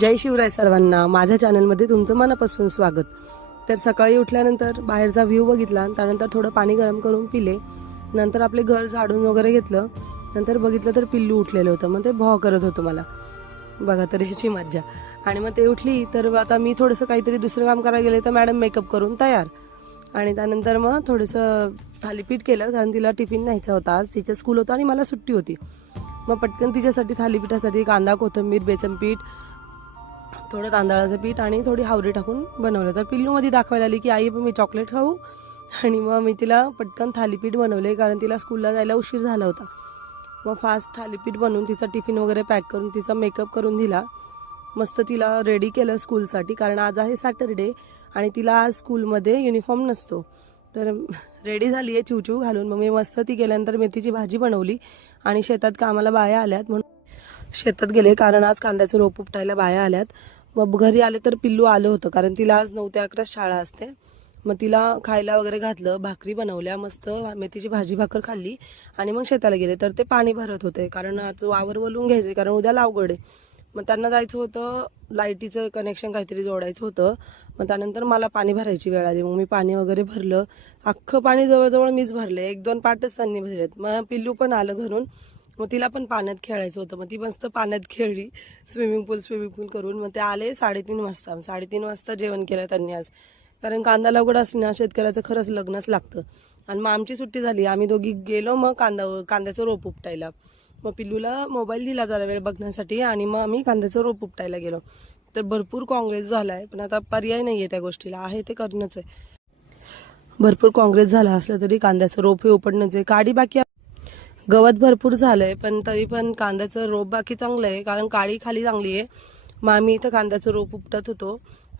जय शिवराय सर्वांना. माझ्या चॅनलमध्ये तुमचं मनापासून स्वागत. तर सकाळी उठल्यानंतर बाहेरचा व्ह्यू बघितला, त्यानंतर थोडं पाणी गरम करून पिले, नंतर आपले घर झाडून वगैरे घेतलं, नंतर बघितलं तर पिल्लू उठलेलं होतं. मग ते भॉ करत होतं मला, बघा तर ह्याची मज्जा. आणि मग ते उठली तर आता मी थोडंसं काहीतरी दुसरं काम करायला गेले तर मॅडम मेकअप करून तयार. आणि त्यानंतर मग थोडंसं थालीपीठ केलं, कारण तिला टिफिन न्यायचा होता. आज तिचं स्कूल होतं आणि मला सुट्टी होती. मग पटकन तिच्यासाठी थालीपीठासाठी कांदा, कोथिंबीर, बेसन पीठ, थोडं तांदळाचं पीठ आणि थोडी हावरी टाकून बनवलं. तर पिल्लूमध्ये दाखवायला आली की आई मी चॉकलेट खाऊ, आणि मग मी तिला पटकन थालीपीठ बनवले, कारण तिला स्कूलला जायला उशीर झाला होता. मग फास्ट थालीपीठ बनवून तिचा टिफिन वगैरे पॅक करून तिचा मेकअप करून दिला. मस्त तिला रेडी केलं स्कूलसाठी, कारण आज आहे सॅटरडे आणि तिला आज स्कूलमध्ये युनिफॉर्म नसतो. तर रेडी झाली आहे चिवचिव घालून. मग मी मस्त ती गेल्यानंतर मेथीची भाजी बनवली आणि शेतात कामाला बाया आल्यात म्हणून शेतात गेले, कारण आज कांद्याचं रोप उपटायला बाया आल्यात. मग घरी आले तर पिल्लू आलं होतं, कारण तिला आज 9 ते 11 शाळा असते. मग तिला खायला वगैरे घातलं, भाकरी बनवल्या, मस्त मेथीची भाजी भाकर खाल्ली आणि मग शेताला गेले. तर ते पाणी भरत होते, कारण आज वावर वलून घ्यायचे, कारण उद्या लावगड आहे. मग त्यांना जायचं होतं, लाईटीचं कनेक्शन काहीतरी जोडायचं होतं. मग त्यानंतर मला पाणी भरायची वेळ आली. मग मी पाणी वगैरे भरलं, अख्खं पाणी जवळजवळ मीच भरले, 1-2 पाटच त्यांनी भरलेत. मग पिल्लू पण आलं घरून, मग तिला पण पाण्यात खेळायचं होतं. मग ती मस्त पाण्यात खेळली, स्विमिंग पूल करून. मग ते आले 3:30 वाजता. 3:30 वाजता जेवण केलं त्यांनी आज, कारण कांदा लावगड असली ना शेतकऱ्याचं खरंच लग्नच लागतं. आणि मग आमची सुट्टी झाली, आम्ही दोघी गेलो मग कांद्याचं रोप उपटायला. मग पिल्लूला मोबाईल दिला जरा वेळ बघण्यासाठी आणि मग आम्ही कांद्याचं रोप उपटायला गेलो. तर भरपूर काँग्रेस झाला आहे, पण आता पर्याय नाही आहे त्या गोष्टीला, आहे ते करणंच आहे. भरपूर काँग्रेस झाला असलं तरी कांद्याचं रोप हे उपटणंच आहे. काडी बाकी, गवत भरपूर झालंय, पण तरी पण कांद्याचं रोप बाकी चांगलं आहे, कारण काळी खाली चांगली आहे. मग आम्ही इथं कांद्याचं रोप उपटत होतो.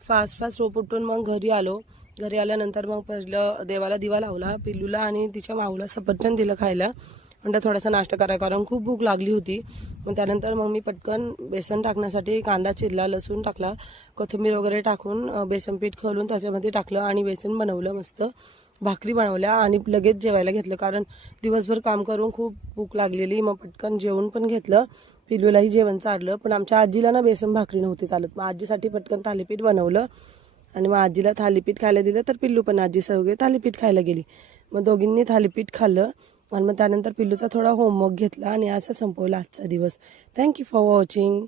फास्ट रोप उपटून मग घरी आलो. घरी आल्यानंतर मग पहिलं देवाला दिवा लावला, पिल्लूला आणि तिच्या माऊला सफरचंद दिलं खायला, म्हणजे थोडासा नाश्ता करायला, कारण खूप भूक लागली होती. मग त्यानंतर मग मी पटकन बेसन टाकण्यासाठी कांदा चिरला, लसूण टाकला, कोथिंबीर वगैरे टाकून बेसन पीठ खोलून त्याच्यामध्ये टाकलं आणि बेसन बनवलं, मस्त भाकरी बनवल्या आणि लगेच जेवायला घेतलं, कारण दिवसभर काम करून खूप भूक लागलेली. मग पटकन जेवण पण घेतलं, पिल्लूलाही जेवण चारलं. पण आमच्या आजीला ना बेसन भाकरी नव्हती चालत, मग आजीसाठी पटकन थालीपीठ बनवलं आणि मग आजीला थालीपीठ खायला दिलं. तर पिल्लू पण आजी सगळे थालीपीठ खायला गेली. मग दोघींनी थालीपीठ खाल्लं आणि मग त्यानंतर पिल्लूचा थोडा होमवर्क घेतला आणि असं संपवला आजचा दिवस. Thank you for watching.